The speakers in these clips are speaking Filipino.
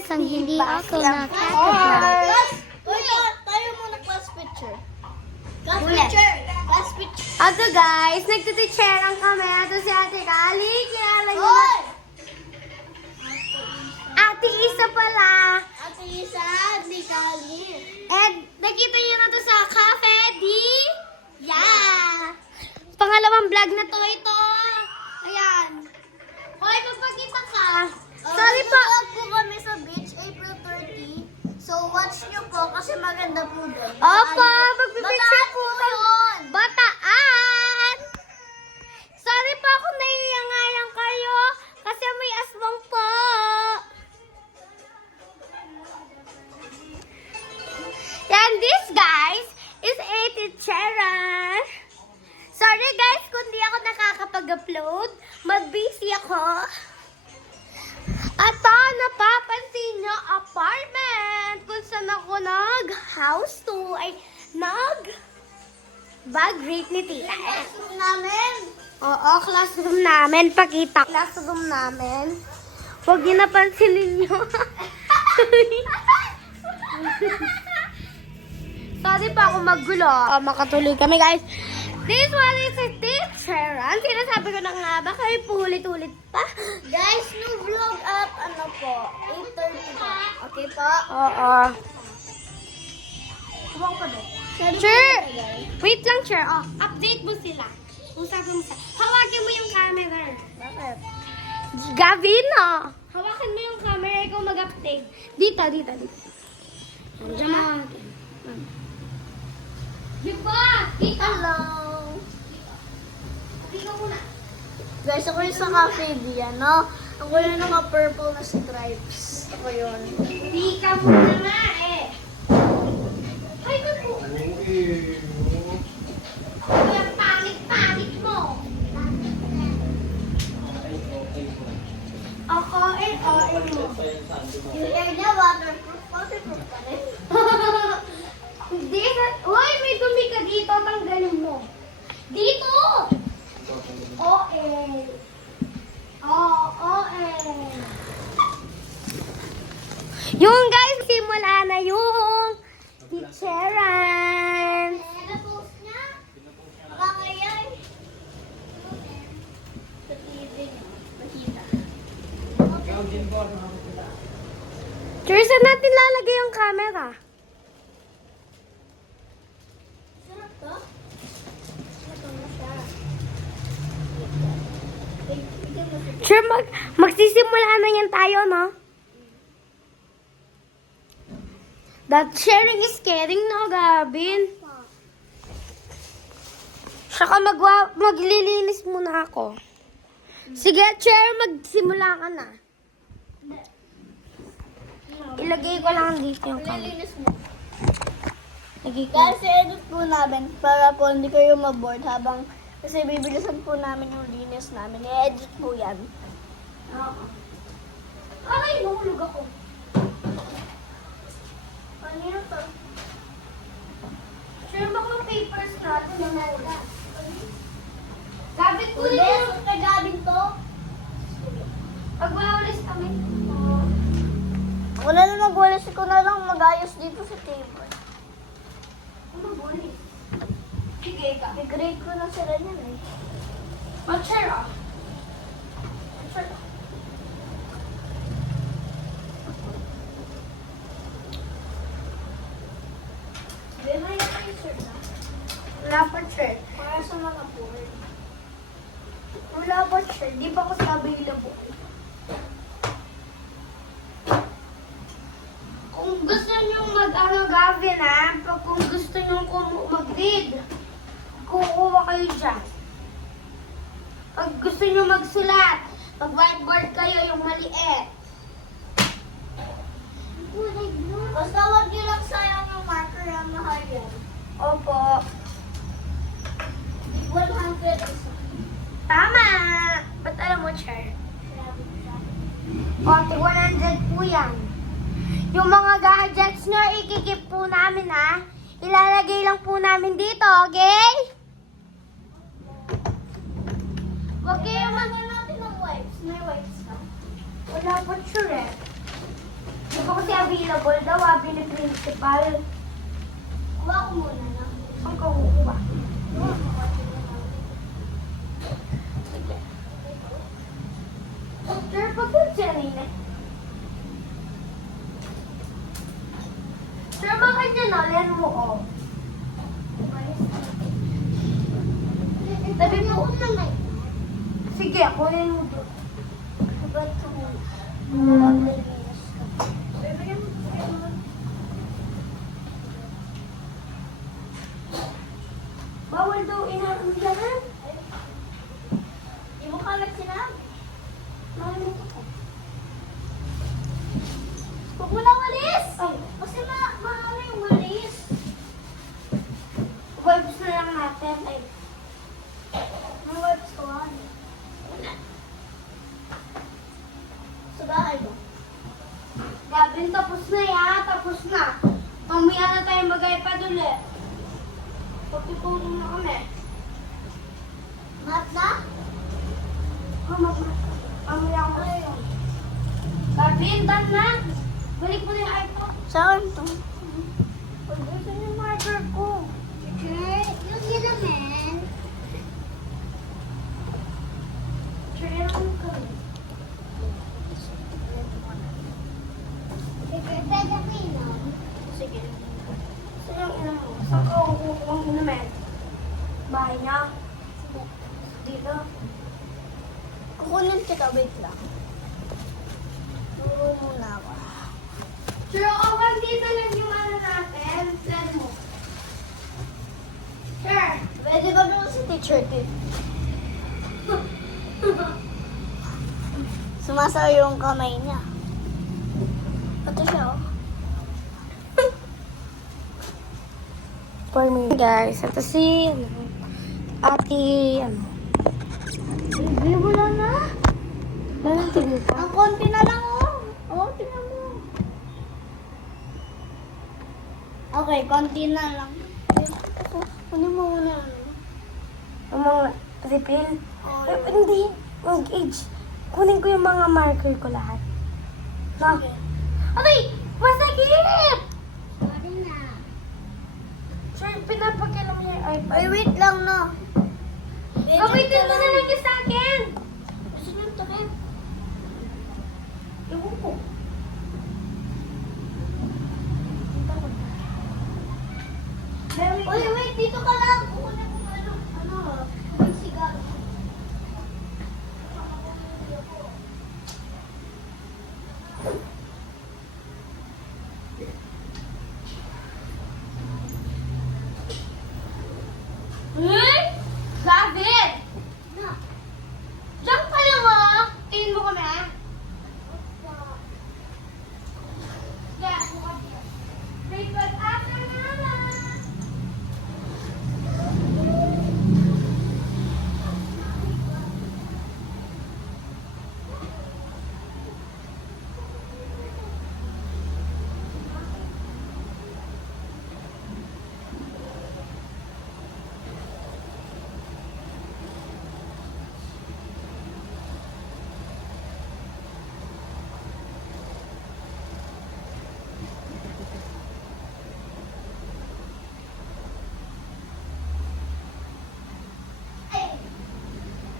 isang hindi ako nakakapag. Tayo muna class picture. Class picture. Class picture. Ato guys, nagtititcheran kami. Ato si Ate Kali. Kilala niyo na. Ate Isa pala. Ate Isa, di Kali. And nakita niyo na to sa cafe di. Yeah. Pangalawang vlog na to ito. Ayan. Hoy, magpakita ka. Sorry po. Mag-vlog po kami sa beach, April 30. So, watch nyo po kasi maganda po doon. Opo, magpipicture po Bataan kami. yun. Bataan! Sorry po kung naiyangayan kayo kasi may aswang po. And this, guys, is a teacheran. Sorry, guys, kung di ako nakakapag-upload. Mag-busy ako. At napapansin nyo, apartment. Kung saan ako nag-house to, ay nag-bag-rate ni tita. Classroom namin. Oo, classroom namin. Pakita. Classroom namin. Huwag nyo napansinin nyo. Sorry pa ako maggulo. Makatuloy kami, guys. This one is a teacher. Ang sinasabi ko na nga, baka ipulit-ulit pa. Guys, new vlog at ano po, 8:30 po. Okay po? Oo. Kumang pa doon. Sure. Wait lang, sure. Oh, update mo sila. Usapin mo sila. Hawakin mo yung camera. Bakit? Gavin, oh. Hawakan mo yung camera, ikaw mag-update. Dito. Diyan mo. Diba? Dito. Hello. Dito muna. Guys, ako yung sa cafe diyan, no? Ang wala ng purple na stripes. Ako yun. Di ka muna nga eh. Ay, naku. Yung pangit-pangit mo. Ako mo. Yung air niya, waterproof pa rin. Hindi. Uy, may dumi ka dito. Tanggalin mo. Dito! Yung guys, simula na yung teacheran. Pinapost niya? Makakayay. Sa TV niya. Makita. Sure, saan natin lalagay yung camera? Sarap to? Ito na siya. Sure, magsisimula na yan tayo, no? That sharing is caring, no, Gavin? Saka maglilinis muna ako. Sige, Cher, magsimula ka na. Ilagay ko lang dito yung camera. Malilinis mo. Lagay ko. Guys, i-edit po namin para po hindi kayo maboard habang kasi bibilisan po namin yung linis namin. I-edit po yan. Oo. Ay, nahulog ako. Ano yun to? Sure, baka papers natin na nawala. Gavin, kunin Hindi, mo. kung kagabin to. Pag wala ulit kami. Ako na lang magwalis ko na lang mag-ayos dito sa table. Ano bulis? Sige ka. I-grade ko na sila niyan eh. Chair ah. Chair ah. Hindi na yung answer na. Wala pa chair. Para sa mga board. Wala pa chair. Di pa kasi available. Kung gusto nyo Gavin ha, kung gusto nyo mag-read, kukuha kayo dyan. Pag gusto nyo magsulat, mag-whiteboard kayo yung maliit. Basta wag nyo lang sayang yung marker ang mahal yan. Opo. 100 isa. Tama! Ba't alam mo, Chair? O, 100 po yan. Yung mga gadgets nyo, ikikip po namin, ha? Ilalagay lang po namin dito, okay? Huwag kayo Lagyan natin ng wipes. May wipes ka. Wala po, sure, eh. Ito kasi available daw, sabi ni principal. Kuha ko muna na. Saan ka kukuha? Sige. Sir, pagod siya nila. Sir, bakit niya nalyan mo, oh? Tabi mo. Sige, kunin mo doon. Bawal daw inaambilahan. Di mo kalat sinabi. Nakalimutan ko. Huwag mo nang walis! Ay. Kasi maano yung walis. Wipes na lang natin. Ay, May wipes ko nga. Sa bahay mo. Gabin, tapos na ya. Tapos na. Mamaya na tayo mag-iPad ulit. Pagtutulong na kami. Mat na? Mamaya ako na. Gabin, done na. Balik mo na yung iPad. Saan to? Pag-usan yung marker ko. Yung yun naman. Sure, yan ang kami. Pwede ko inom. Sige. Saan yung ina mo? Saan ka ang inumin? Bahay niya? Dito? Kukunin kita, wait lang. Turo muna ako. Sure, okay dito lang yung ano natin. Plan mo. Sure. Pwede ba naman si teacher tip? Sumasaw yung kamay niya. Ito siya, oh. For me, guys. Ito si, ate, Hindi mo lang na. Lalang tigil ka. Ang konti na lang, oh. Oh, tingnan mo. Okay, konti na lang. Ano mo muna? Ang mga refill. Oh, Hindi. Mag-age. Kunin ko yung mga marker ko lahat. Na. Aray! Masakit! sorry na. Sure, pinapagkailan mo yung iPad. Ay, wait lang, no. Gamitin mo na lang yung sa akin. Gusto nyo ito rin. Ewan ko. Uy, wait, dito ka lang. Kukunin ko may sigaro. Hey! David! Na. Diyan ka lang ah! Tingin mo kami ah. Yeah, bukas yun. Breakfast after mama!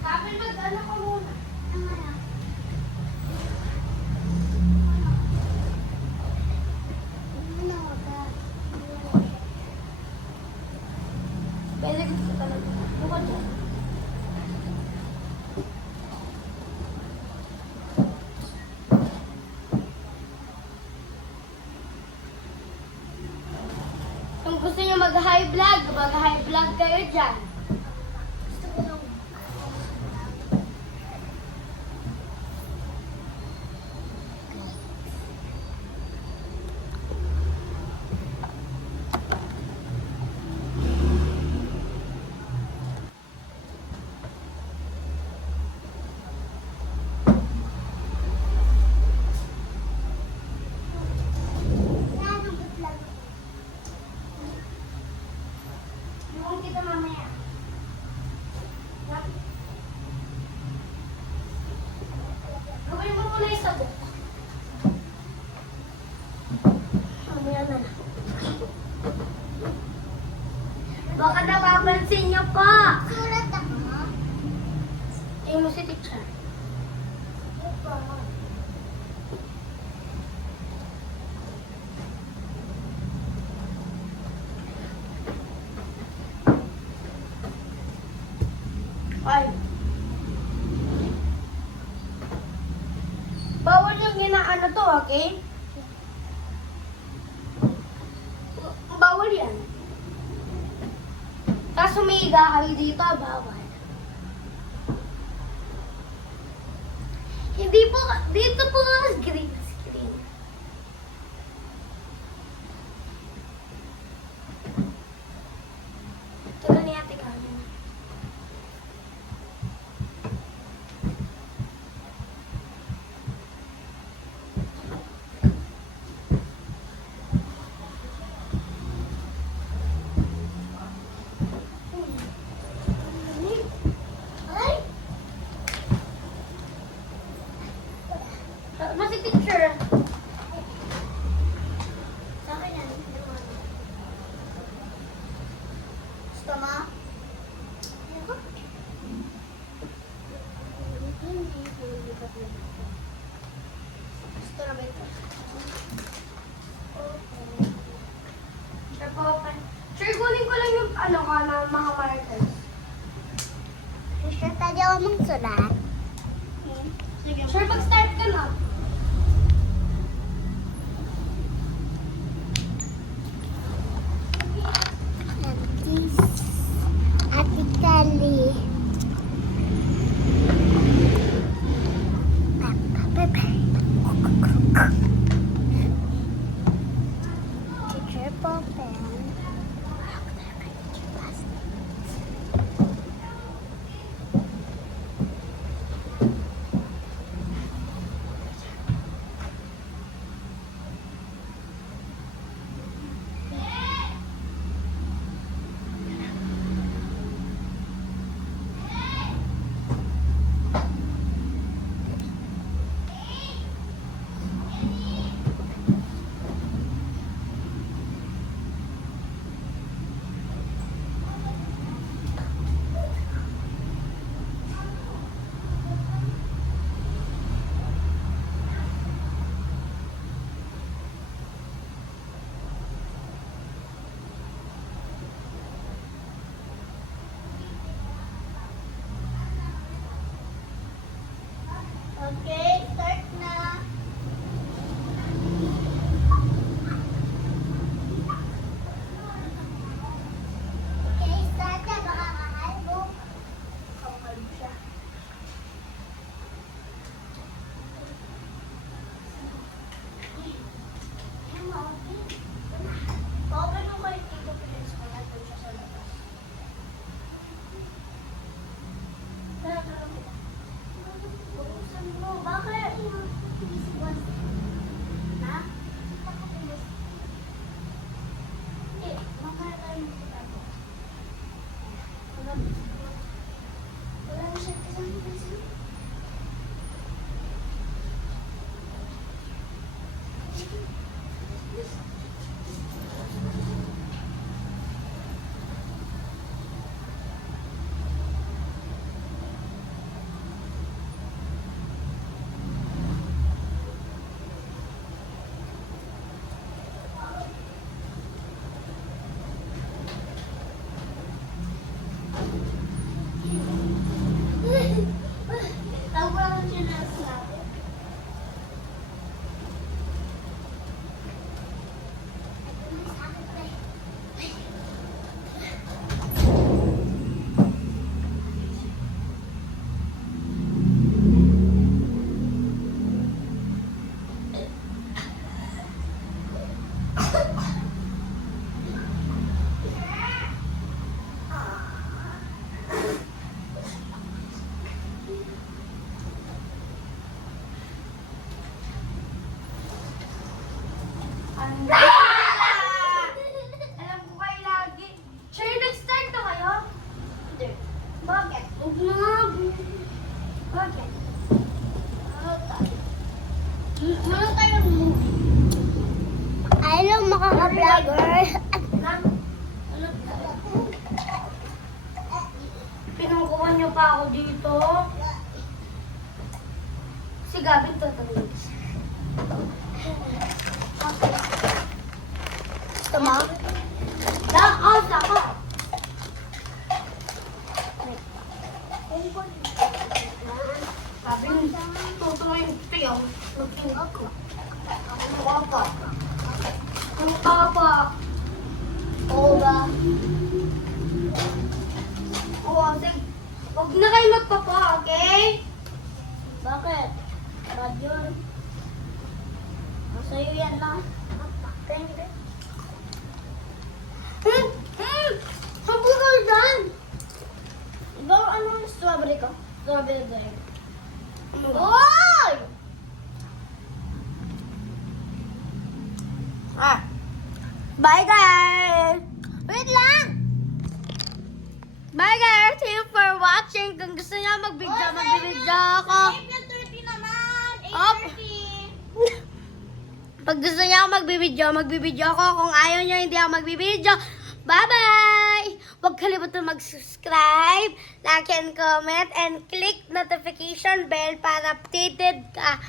Sabi mag-ano ka muna. Pwede gusto talaga. Bukod dyan. Kung gusto nyo mag-high vlog kayo dyan. Iwan kita mamaya. okay? Bawal yan. Tapos umiiga kayo dito, bawal. Hindi po, dito po, green screen. Tagal ni Ate Carmen. Ay! Masi picture. Sa akin yan. Gusto mo? Gusto na ba ito? Sure po, sure, kunin ko lang yung ano ka na mga markers. Sure, pwede ako magsulat. Sige. Sure, mag-start ka na. This Ate Kali. Teacher Popen. Okay, start na. Okay, start na. Baka kakalbo. Kakalbo siya. Open mo kayo dito, please. Kung nandun siya sa labas. Buksan mo. Bakit? Ha? Eh, mamaya tayo magkakaroon. Wala na siya kasama. Tawag siya na sinabi. Alam ko kayo lagi. Sure, nag-start na kayo? Hindi. Bakit? Huwag na nga. Bakit? Ano tayong movie? Hello mga ka-vlogger. Pinungkuhan niyo pa ako dito. Si Gabin tatawid. Gusto mo? Lakas ako. Sabi, tutuloy yung tiyaw. Magtingin ko. Opo. Opo. Oo ba? Oo, sige. Huwag na kayo magpapa, okay? Bakit? Bad yun. Sa'yo yan lang. Kayo hindi. Sabi ko dyan. Diba anong strawberry ko? Strawberry drink. Oy! Bye guys! Wait lang! Bye guys! Thank you for watching. Kung gusto niyo mag-video, mag-video ako. 8:30 naman! Op. Pag gusto niyo ako mag-video ako. Kung ayaw niyo, hindi ako mag-video. Bye-bye! Huwag kalimutan mag-subscribe, like and comment, and click notification bell para updated ka.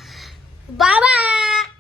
Bye-bye!